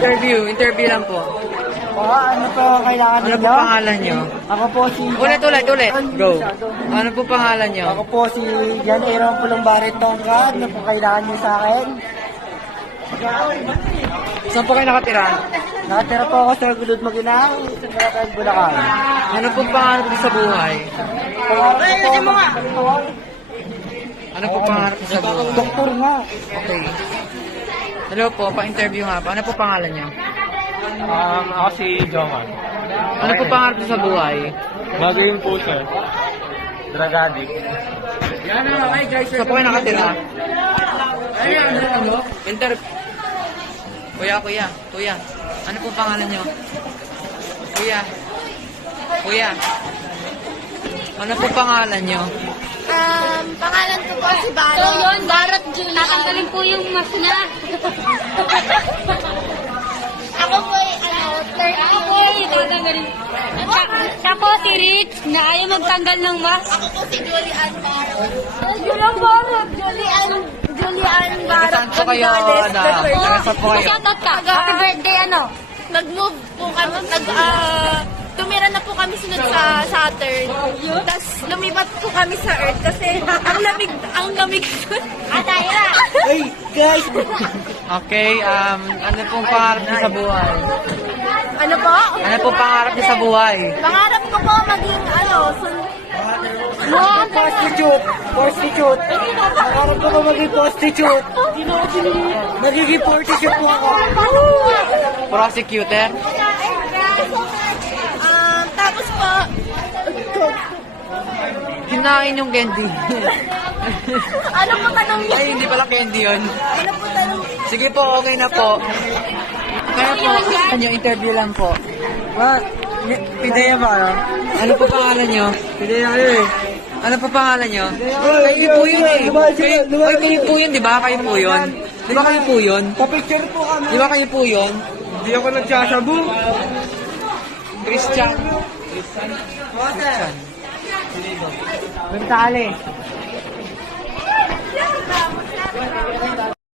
Interview lang po. Ano po kailangan Ano ninyo? po pangalan nyo? Ako po si... Ulit. Go. Ano po pangalan nyo? Ako po si Jan Aaron Pulumbari Tongkad. Ano po kailangan niyo sa akin? Saan po kayo nakatira? Nakatira po ako sa Gulod Maginang, sa Barangay Bulacan. Ano po pangarap niyo sa buhay? Pangarap ko po, Ano po pangarap niyo sa buhay? doktor nga. Okay. Hello po, pa-interview nga po. Ano po pangalan niyo? Ako si Joman. Ano po pangarap niyo sa buhay? Magiging puso. Drug addict. Saan po kayo nakatira? Kuya. Ano po pangalan niyo? Kuya. Ano po pangalan niyo? Pangalan ko po si Baro. So yun, Barot Julian. Tatanggalin po yung mask na. Ako po ay, third Ako po ay tatanggalin. Siya po si Rich na ayaw magtanggal ng mask. Ako po si Julian Barot. Julian Barot. Julian Barot. Saan po kayo? Saan po kayo? Shoutout ka. Happy birthday, ano? Nag-move po kami, tumira na po kami sunod sa Saturn. Tapos lumipat po kami sa Earth kasi ang lamig. Atayra. Hey, guys! Okay, ano pong pangarap niyo sa buhay? Ano po? Ano po pangarap niyo sa buhay? Pangarap ko po maging Prostitute! Pangarap ko ba maging prostitute? Magiging prostitute po ako. Prosecutor? Tapos po, Kinain yung candy. ano po tanong niyo? Ay, hindi pala candy yun. Ano po tanong niyo? Sige po, okay na po. Kaya po, ano, interview lang po. Pidaya ba, ano? Ano po pangalan nyo? Pidaya eh. Ano po pangalan nyo? Kayo po yun eh. Kayo po yun, di ba? Kayo po yun. Di ba kayo po yun? Pa-picture po kami. Di ba kayo po yun? Hindi ako nagsasabu. Christian. Bentale.